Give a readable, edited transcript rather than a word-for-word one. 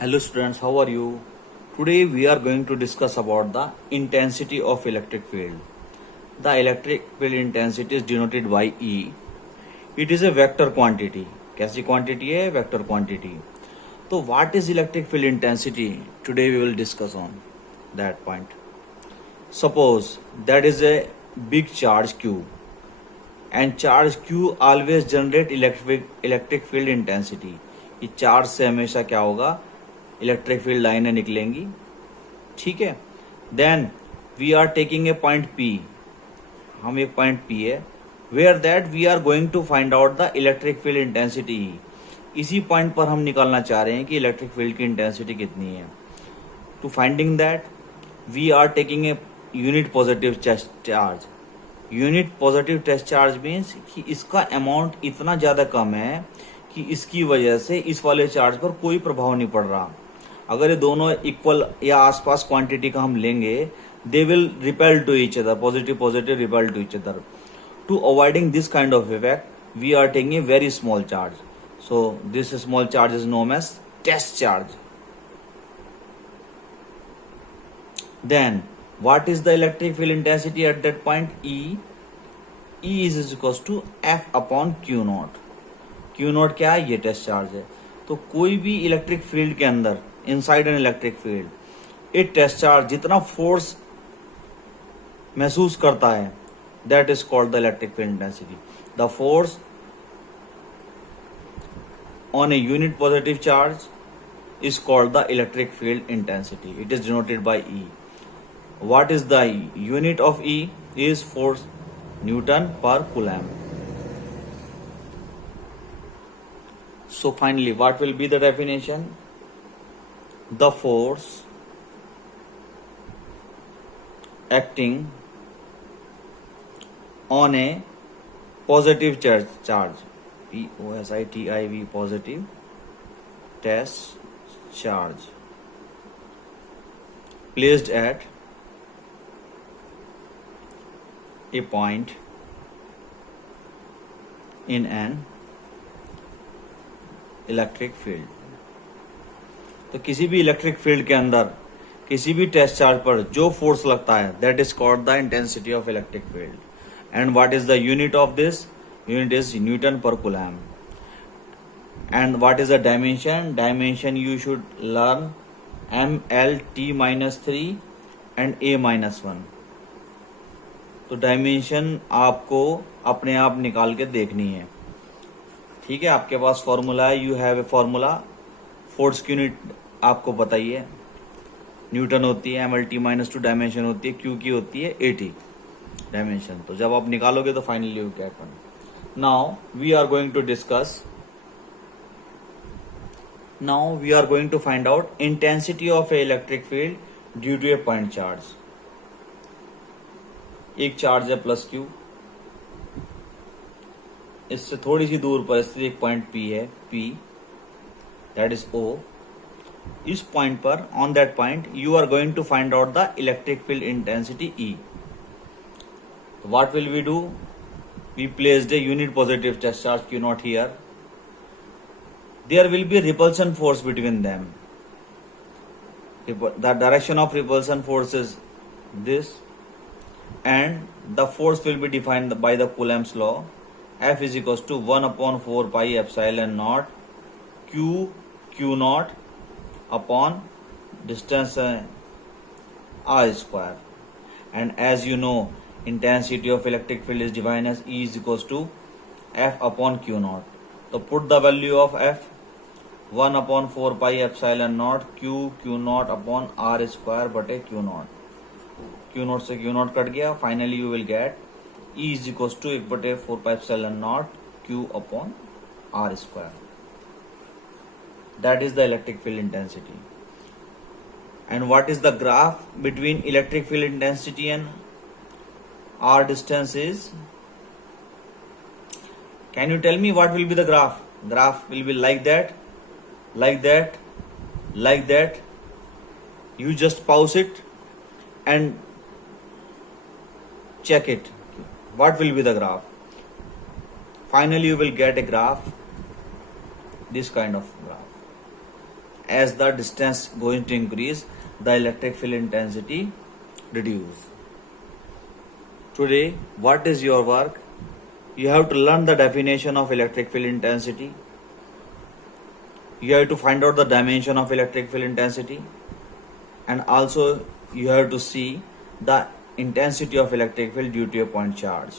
Hello students, how are you? Today we are going to discuss about the intensity of electric field. The electric field intensity is denoted by E. It is a vector quantity. कैसी quantity है? Vector quantity. So what is electric field intensity? Today we will discuss on that point. Suppose that is a big charge Q and charge Q always generate electric field intensity. ये charge से हमेशा क्या होगा? Electric field लाइनें निकलेंगी. ठीक है. Then we are taking a point P. हम एक पॉइंट पी है where that we are going to find out the electric field intensity. इसी पॉइंट पर हम निकालना चाह रहे हैं कि इलेक्ट्रिक फील्ड की इंटेंसिटी कितनी है. To finding that we are taking a unit positive charge. Unit positive test charge means कि इसका अमाउंट इतना ज्यादा कम है कि इसकी वजह से इस वाले चार्ज पर कोई प्रभाव नहीं पड़ रहा. अगर ये दोनों इक्वल या आसपास क्वांटिटी का हम लेंगे, they will repel to each other. Positive positive repel to each other. To avoiding this kind of effect we are taking a very small charge. So this small charge is known as test charge. Then what is the electric field intensity at that point? E is equals to F upon Q naught. Q naught क्या है? ये test charge है. तो कोई भी electric field के अंदर inside an electric field एक टेस्ट चार्ज जितना फोर्स महसूस करता है that is called the electric field intensity. The force on A unit positive charge is called the electric field intensity. It is denoted by E. What is the unit of E? Is force Newton per Coulomb. So finally, what will be the definition? The force acting on a positive charge, positive positive test charge placed at a point in an electric field. तो किसी भी electric field के अंदर किसी भी test charge पर जो force लगता है that is called the intensity of electric field. And what is the unit of this? Unit is Newton per coulomb. And what is the dimension? Dimension you should learn MLT-3 and A-1. तो dimension आपको अपने आप निकाल के देखनी है. ठीक है. आपके पास फॉर्मूला है. You have a formula. Force की यूनिट आपको बताइए. न्यूटन होती है. MLT-2 डायमेंशन होती है. क्यू की होती है 80 डायमेंशन. तो जब आप निकालोगे तो finally you get one. Now we are going to discuss. Now we are going to find out intensity of a electric field due to a point charge. एक चार्ज है प्लस क्यू. इससे थोड़ी सी दूर पर स्थित एक पॉइंट पी है. P that is O. इस पॉइंट पर on that point you are going to find out the electric field intensity E. What will we do? We placed a unit positive charge Q naught here. There will be repulsion force between them. The direction of repulsion force is this, and the force will be defined by the Coulomb's law. F is equals to 1/4 pi epsilon naught Q naught upon distance r square. And as you know, intensity of electric field is defined as E is equals to F upon Q naught. So put the value of F. 1/4 pi epsilon naught Q naught upon r square बटे Q naught. Q naught से Q naught cut गया. Finally you will get E is equals to 1/4 pi epsilon naught Q upon r square. That is the electric field intensity. And what is the graph between electric field intensity and r distance is? Can you tell me what will be the graph? Graph will be like that. Like that, like that. You just pause it and check it. What will be the graph? Finally, you will get a graph, this kind of graph. as the distance going to increase, the electric field intensity reduce. Today, what is your work? You have to learn the definition of electric field intensity. You have to find out the dimension of electric field intensity, and also you have to see the intensity of electric field due to a point charge.